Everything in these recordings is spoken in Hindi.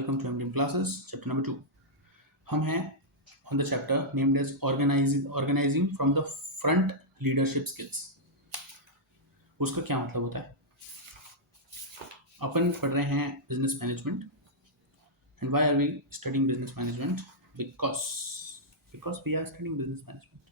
welcome to MDM classes, chapter number 2. हम हैं on the chapter named as organizing from the front leadership skills. उसका क्या मतलब होता है? अपन पढ़ रहे हैं business management. And why are we studying business management? Because we are studying business management.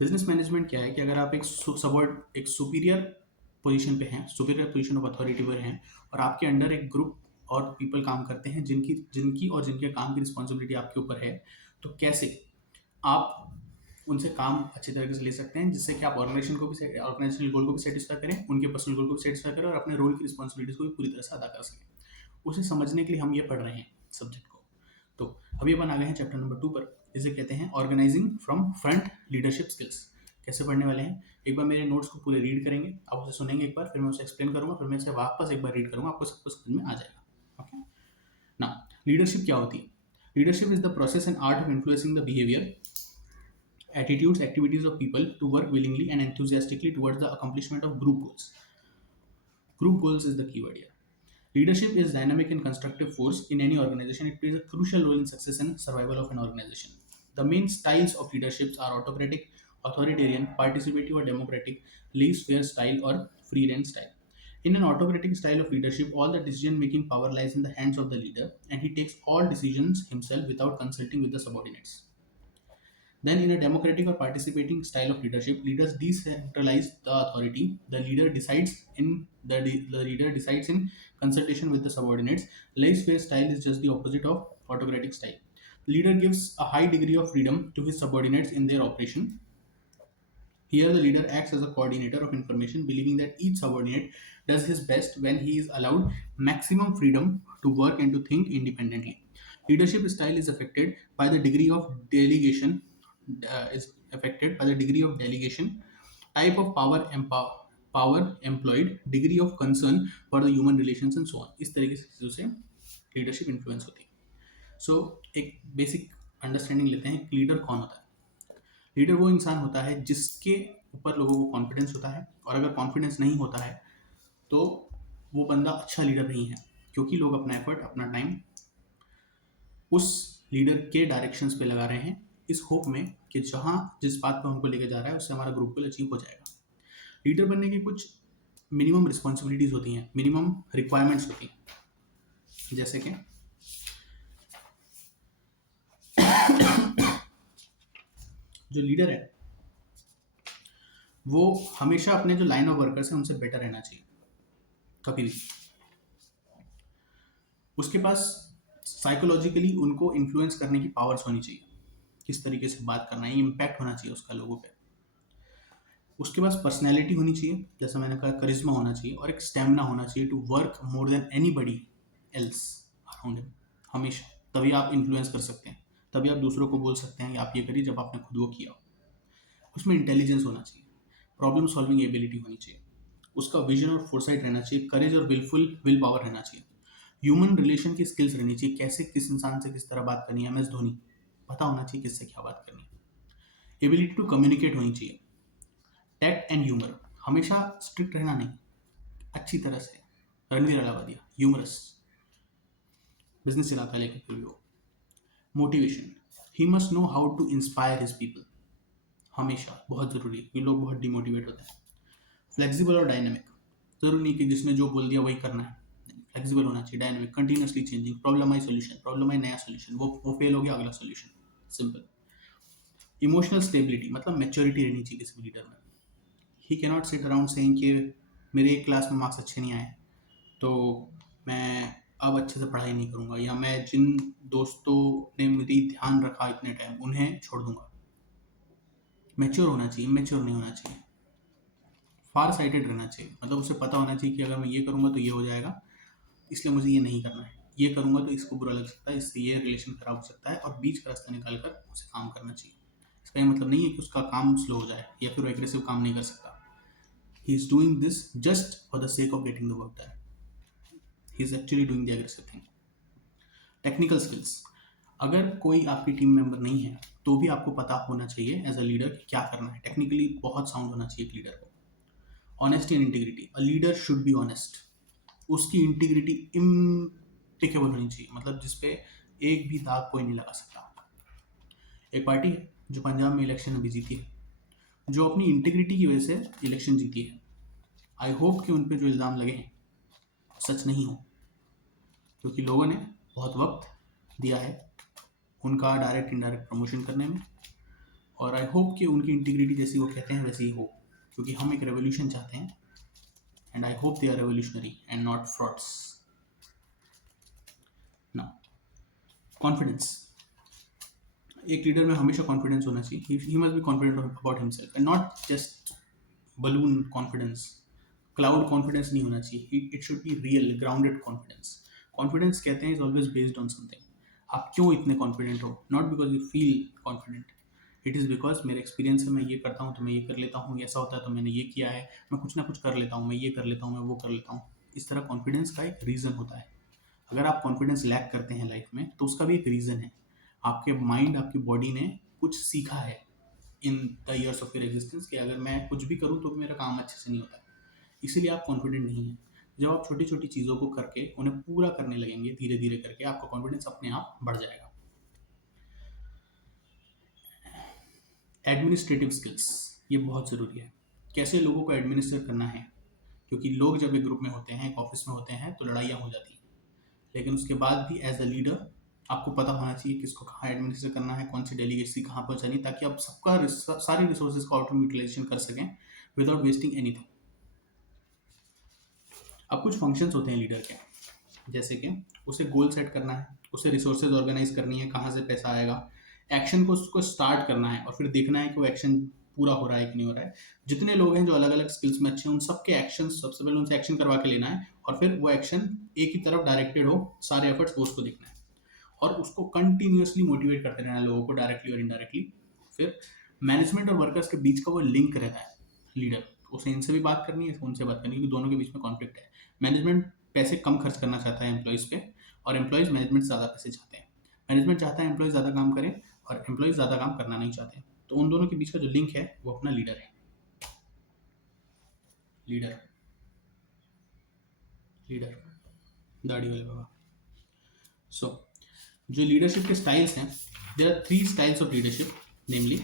Business management क्या है कि अगर आप एक सुपीरियर पोजीशन पे हैं, सुपीरियर पोजीशन ऑफ अथॉरिटी पर हैं और आपके अंडर एक ग्रुप और पीपल काम करते हैं जिनके काम की रिस्पॉन्सिबिलिटी आपके ऊपर है, तो कैसे आप उनसे काम अच्छी तरीके से ले सकते हैं जिससे कि आप ऑर्गेनाइजेशनल गोल को भी सेटिस्फाई करें, उनके पर्सनल गोल को भी सेटिस्फाई करें और अपने रोल की रिस्पॉन्सिबिलिटीज को भी पूरी तरह से अदा कर सकें। उसे समझने के लिए हम ये पढ़ रहे हैं सब्जेक्ट को। तो अभी अपन आ गए हैं चैप्टर नंबर 2 पर, इसे कहते हैं organizing from front leadership skills. कैसे पढ़ने वाले हैं, एक बार मेरे नोट्स को पूरे रीड करेंगे, आप उसे सुनेंगे एक बार, फिर मैं उसे एक्सप्लेन करूंगा, फिर मैं इसे वापस एक बार रीड करूंगा, आपको सब कुछ समझ में आ जाएगा। ओके ना, लीडरशिप क्या होती है? Leadership is the process and art of influencing the behaviour, attitudes, activities of people to work willingly and enthusiastically towards the accomplishment of group goals. Group goals is the keyword here. Leadership is dynamic and constructive force in any organization. It plays a crucial role in success and survival of an organization. The main styles of leaderships are autocratic, authoritarian, participative or democratic, laissez-faire style or free rein style. In an autocratic style of leadership, all the decision-making power lies in the hands of the leader, and he takes all decisions himself without consulting with the subordinates. Then, in a democratic or participating style of leadership, leaders decentralize the authority. The leader decides in consultation with the subordinates. Laissez-faire style is just the opposite of autocratic style. The leader gives a high degree of freedom to his subordinates in their operation. Here, the leader acts as a coordinator of information, believing that each subordinate does his best when he is allowed maximum freedom to work and to think independently. Leadership style is affected by the degree of delegation, type of power employed, degree of concern for the human relations and so on. इस तरीके से चीज़ों से लीडरशिप इन्फ्लुएंस होती है। सो एक बेसिक अंडरस्टैंडिंग लेते हैं, लीडर कौन होता है। लीडर वो इंसान होता है जिसके ऊपर लोगों को कॉन्फिडेंस होता है, और अगर कॉन्फिडेंस नहीं होता है तो वो बंदा अच्छा लीडर नहीं है, क्योंकि लोग अपना एफर्ट, अपना टाइम उस लीडर के डायरेक्शंस पे लगा रहे हैं, इस होप में कि जिस बात पर हमको लेके जा रहा है उससे हमारा ग्रुप गोल अचीव हो जाएगा। लीडर बनने की कुछ मिनिमम रिस्पॉन्सिबिलिटीज होती हैं, मिनिमम रिक्वायरमेंट्स होती हैं, जैसे कि जो लीडर है वो हमेशा अपने जो लाइन ऑफ वर्कर्स हैं उनसे बेटर रहना चाहिए, कभी भी। उसके पास साइकोलॉजिकली उनको इन्फ्लुएंस करने की पावर्स होनी चाहिए, किस तरीके से बात करना है, इम्पैक्ट होना चाहिए उसका लोगों पे। उसके पास पर्सनैलिटी होनी चाहिए, जैसा मैंने कहा, करिश्मा होना चाहिए, और एक स्टेमिना होना चाहिए to work more than anybody else around him. हमेशा तभी आप इन्फ्लुएंस कर सकते हैं, तभी आप दूसरों को बोल सकते हैं कि आप ये करिए जब आपने खुद वो किया। उसमें इंटेलिजेंस होना चाहिए, प्रॉब्लम सॉल्विंग एबिलिटी होनी चाहिए, उसका विजन और फोरसाइट रहना चाहिए, करेज और विल पावर रहना चाहिए, ह्यूमन रिलेशन की स्किल्स रहनी चाहिए, कैसे किस इंसान से किस तरह बात करनी है, MS धोनी पता होना चाहिए किससे क्या बात करनी है, एबिलिटी टू कम्युनिकेट होनी चाहिए, टैक्ट एंड ह्यूमर, हमेशा स्ट्रिक्ट रहना नहीं, अच्छी तरह से, रणवीर अलाहाबादिया ह्यूमरस, बिजनेस चलाता लेकर फिर भी वो। Motivation, he must know how to inspire his people, हमेशा बहुत ज़रूरी है, लोग बहुत डिमोटिवेट होते हैं। फ्लेक्सिबल और डायनेमिक, जरूरी नहीं कि जिसने जो बोल दिया वही करना है, फ्लेक्सिबल होना चाहिए, डायनेमिक, कंटिन्यूसली चेंजिंग, प्रॉब्लम आई सोल्यूशन, प्रॉब्लम आई नया सोल्यूशन, वो फेल हो गया अगला सोल्यूशन, सिंपल। इमोशनल स्टेबिलिटी, मतलब मैच्योरिटी रहनी चाहिए किसी लीडर में। ही कैनॉट सिट अराउंड सेइंग कि मेरे एक क्लास में मार्क्स अच्छे नहीं आए तो मैं अब अच्छे से पढ़ाई नहीं करूँगा, या मैं जिन दोस्तों ने मेरी ध्यान रखा इतने टाइम उन्हें छोड़ दूंगा। मैच्योर होना चाहिए, इमेच्योर नहीं होना चाहिए। फार साइटेड रहना चाहिए, मतलब उसे पता होना चाहिए कि अगर मैं ये करूँगा तो ये हो जाएगा, इसलिए मुझे ये नहीं करना है, ये करूँगा तो इसको बुरा लग सकता है, इससे ये रिलेशन खराब हो सकता है, और बीच का रास्ता निकाल कर उसे काम करना चाहिए। इसका ये मतलब नहीं है कि उसका काम स्लो हो जाए या फिर वो एग्रेसिव काम नहीं कर सकता। He is doing this just for the sake of getting the work done, he is actually doing the aggressive thing. Technical skills, अगर कोई आपकी टीम मेंबर नहीं है तो भी आपको पता होना चाहिए एज अ लीडर कि क्या करना है, टेक्निकली बहुत साउंड होना चाहिए एक लीडर को। Honesty and integrity, a leader should be honest, उसकी इंटीग्रिटी इम्पिकेबल होनी चाहिए, मतलब जिसपे एक भी दाग कोई नहीं लगा सकता। एक पार्टी है जो पंजाब में इलेक्शन अभी जीती है, जो अपनी इंटीग्रिटी की वजह से इलेक्शन जीती है। आई होप कि उन पे जो इल्ज़ाम लगे हैं सच नहीं हो, क्योंकि लोगों ने बहुत वक्त दिया है उनका डायरेक्ट इनडायरेक्ट प्रमोशन करने में, और आई होप कि उनकी इंटीग्रिटी जैसी वो कहते हैं वैसे ही हो, क्योंकि हम एक रेवोल्यूशन चाहते हैं and I hope they are revolutionary and not frauds. ना कॉन्फिडेंस, एक लीडर में हमेशा कॉन्फिडेंस होना चाहिए। He must be confident about himself and not just balloon confidence, cloud confidence नहीं होना चाहिए। It should be real grounded confidence. Confidence कहते हैं is always based on something. आप क्यों इतने कॉन्फिडेंट हो? Not because you feel confident, it is because मेरे एक्सपीरियंस है, मैं ये करता हूँ तो मैं ये कर लेता हूँ, ऐसा होता है तो मैंने ये किया है, मैं कुछ ना कुछ कर लेता हूँ, मैं ये कर लेता हूँ, मैं वो कर लेता हूँ। इस तरह कॉन्फिडेंस का एक रीज़न होता है। अगर आप कॉन्फिडेंस लैक करते हैं लाइफ में तो उसका भी एक रीज़न है। आपके माइंड, आपकी बॉडी ने कुछ सीखा है in the years of your existence कि अगर मैं कुछ भी करूँ तो मेरा काम अच्छे से नहीं होता है, इसीलिए आप कॉन्फिडेंट नहीं हैं। जब आप छोटी छोटी चीज़ों को करके उन्हें पूरा करने लगेंगे धीरे धीरे करके, आपका कॉन्फिडेंस अपने आप बढ़ जाएगा। एडमिनिस्ट्रेटिव स्किल्स, ये बहुत ज़रूरी है, कैसे लोगों को एडमिनिस्टर करना है, क्योंकि लोग जब एक ग्रुप में होते हैं, एक ऑफिस में होते हैं तो लड़ाइयाँ हो जाती हैं, लेकिन उसके बाद भी एज अ लीडर आपको पता होना चाहिए किसको कहाँ एडमिनिस्टर करना है, कौन सी डेलीगेसी कहाँ पहुँचानी, ताकि आप सारे रिसोर्सेज का ऑटोम यूटिलाइजेशन कर सकें विदाउट वेस्टिंग एनीथिंग। अब कुछ फंक्शंस होते हैं लीडर के, जैसे कि उसे गोल सेट करना है, उसे रिसोर्सेज ऑर्गेनाइज करनी है, कहाँ से पैसा आएगा, एक्शन को उसको स्टार्ट करना है और फिर देखना है कि वो एक्शन पूरा हो रहा है कि नहीं हो रहा है। जितने लोग हैं जो अलग अलग स्किल्स में अच्छे हैं, उन सबके एक्शन सबसे पहले उनसे एक्शन करवा के लेना है, और फिर वो एक्शन एक ही तरफ डायरेक्टेड हो, सारे एफर्ट्स वो उसको देखना है, और उसको कंटिन्यूसली मोटिवेट करते रहना लोगों को, डायरेक्टली और इनडायरेक्टली। फिर मैनेजमेंट और वर्कर्स के बीच का वो लिंक रहता है लीडर, उसे इनसे भी बात करनी है, उनसे बात करनी है, क्योंकि दोनों के बीच में कॉन्फ्लिक्ट है। मैनेजमेंट पैसे कम खर्च करना चाहता है एम्प्लॉयज़ पे, और एम्प्लॉयज़ मैनेजमेंट से ज़्यादा पैसे चाहते हैं। मैनेजमेंट चाहता है एम्प्लॉयज़ ज़्यादा काम करें, और एम्प्लॉयज़ ज़्यादा काम करना नहीं चाहते, तो उन दोनों के बीच का जो लिंक है वो अपना लीडर है। लीडर, लीडर, दाढ़ी वाले बाबा। सो जो लीडरशिप के स्टाइल्स हैं, there are 3 styles of leadership, namely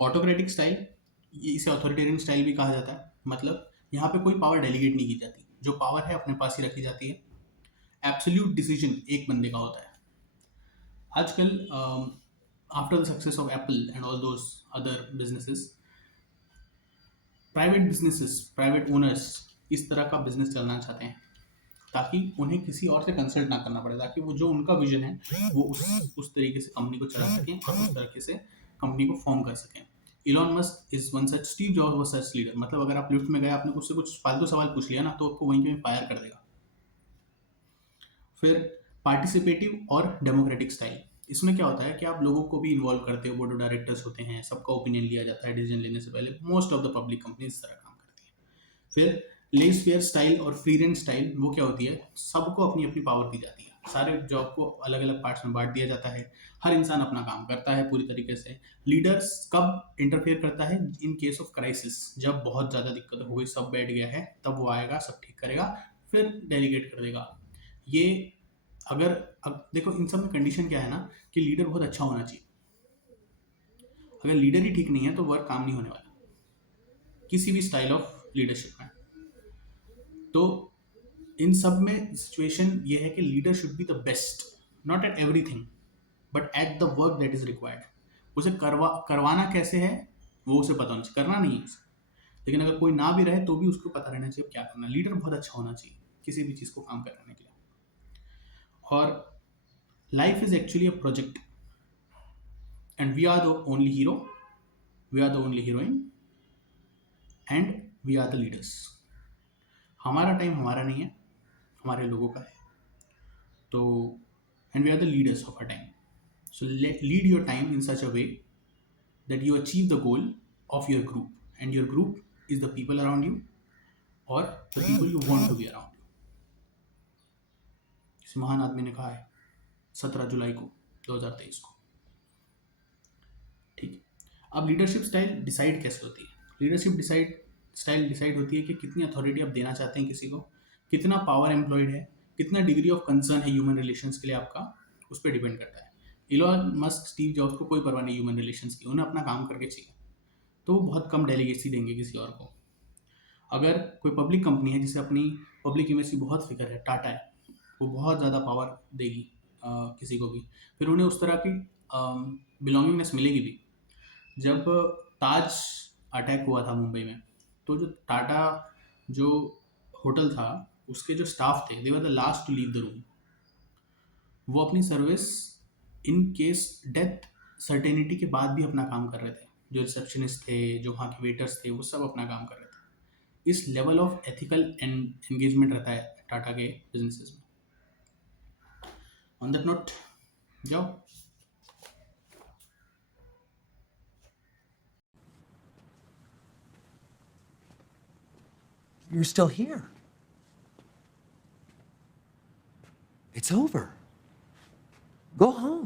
autocratic style, इसे अथॉरिटेरियन स्टाइल भी कहा जाता है, मतलब यहाँ पे कोई पावर डेलीगेट नहीं की जाती, जो पावर है अपने पास ही रखी जाती है। एब्सोल्यूट डिसीजन एक बंदे का होता है। आजकल after the success of Apple and all those other businesses, private owners इस तरह का बिजनेस चलना चाहते हैं, ताकि उन्हें किसी और से कंसल्ट ना करना पड़े, ताकि वो जो उनका विजन है वो उस तरीके से कंपनी को चला सकें और उस तरीके से कंपनी को फॉर्म कर सकें। Elon Musk is one such, Steve jobs was such leader. मतलब अगर आप लिफ्ट में गए, आपने उससे कुछ फालतू सवाल पूछ लिया ना, तो आपको वहीं पे फायर कर देगा। फिर पार्टिसिपेटिव और डेमोक्रेटिक स्टाइल, इसमें क्या होता है कि आप लोगों को भी इन्वॉल्व करते हो, बोर्ड ऑफ डायरेक्टर्स होते हैं, सबका ओपिनियन लिया जाता है डिसीजन लेने से पहले। Most of the public company इस तरह काम करती है। फिर लेस फेयर स्टाइल और फ्री रेंज स्टाइल, वो क्या होती है, सबको अपनी अपनी पावर दी जाती है, सारे जॉब को अलग अलग पार्ट्स में बांट दिया जाता है, हर इंसान अपना काम करता है पूरी तरीके से। लीडर्स कब इंटरफेयर करता है? इन केस ऑफ क्राइसिस, जब बहुत ज़्यादा दिक्कत हो गई, सब बैठ गया है, तब वो आएगा, सब ठीक करेगा, फिर डेलीगेट कर देगा। ये अगर अब देखो इन सब में कंडीशन क्या है ना, कि लीडर बहुत अच्छा होना चाहिए। अगर लीडर ही ठीक नहीं है तो वर्क काम नहीं होने वाला किसी भी स्टाइल ऑफ लीडरशिप में। तो इन सब में सिचुएशन ये है कि leader should be the best, not at everything but at the work that is required. उसे करवाना कैसे है वो उसे पता होना चाहिए, करना नहीं है उसे। लेकिन अगर कोई ना भी रहे तो भी उसको पता रहना चाहिए क्या करना। लीडर बहुत अच्छा होना चाहिए किसी भी चीज़ को काम कराने के लिए। और life is actually a project and we are the only hero, we are the only heroine and we are the leaders. हमारा टाइम हमारा नहीं है, हमारे लोगों का है। तो and we are the leaders of our time. So lead your time in such a way that you achieve the goal of your group, and your group is the people around you or the people you want to be around you. किसी महान आदमी ने कहा है 17 जुलाई को 2023 को। ठीक है, अब लीडरशिप स्टाइल डिसाइड कैसे होती है? लीडरशिप डिसाइड स्टाइल डिसाइड होती है कि कितनी अथॉरिटी आप देना चाहते हैं किसी को, कितना पावर एम्प्लॉयड है, कितना डिग्री ऑफ कंसर्न है ह्यूमन रिलेशंस के लिए आपका, उस पर डिपेंड करता है। इलॉन मस्क, स्टीव जॉब्स को कोई परवाह नहीं ह्यूमन रिलेशंस की, उन्हें अपना काम करके चाहिए, तो वो बहुत कम डेलीगेसी देंगे किसी और को। अगर कोई पब्लिक कंपनी है जिसे अपनी पब्लिक इमेज की बहुत फिक्र है, टाटा है, वो बहुत ज़्यादा पावर देगी किसी को भी, फिर उन्हें उस तरह की बिलोंगिंगनेस मिलेगी भी। जब ताज अटैक हुआ था मुंबई में, तो जो टाटा जो होटल था, उसके जो स्टाफ थे, they were the last to leave the room. वो अपनी service in case death certainty के बाद भी अपना काम कर रहे थे। जो रिसेप्शनिस्ट थे, जो वहाँ के वेटर्स थे, वो सब अपना काम कर रहे थे। इस लेवल ऑफ एथिकल एंगेजमेंट रहता है टाटा के बिजनेसेस में। ऑन दैट नोट, जाओ। You're still here. It's over. Go home.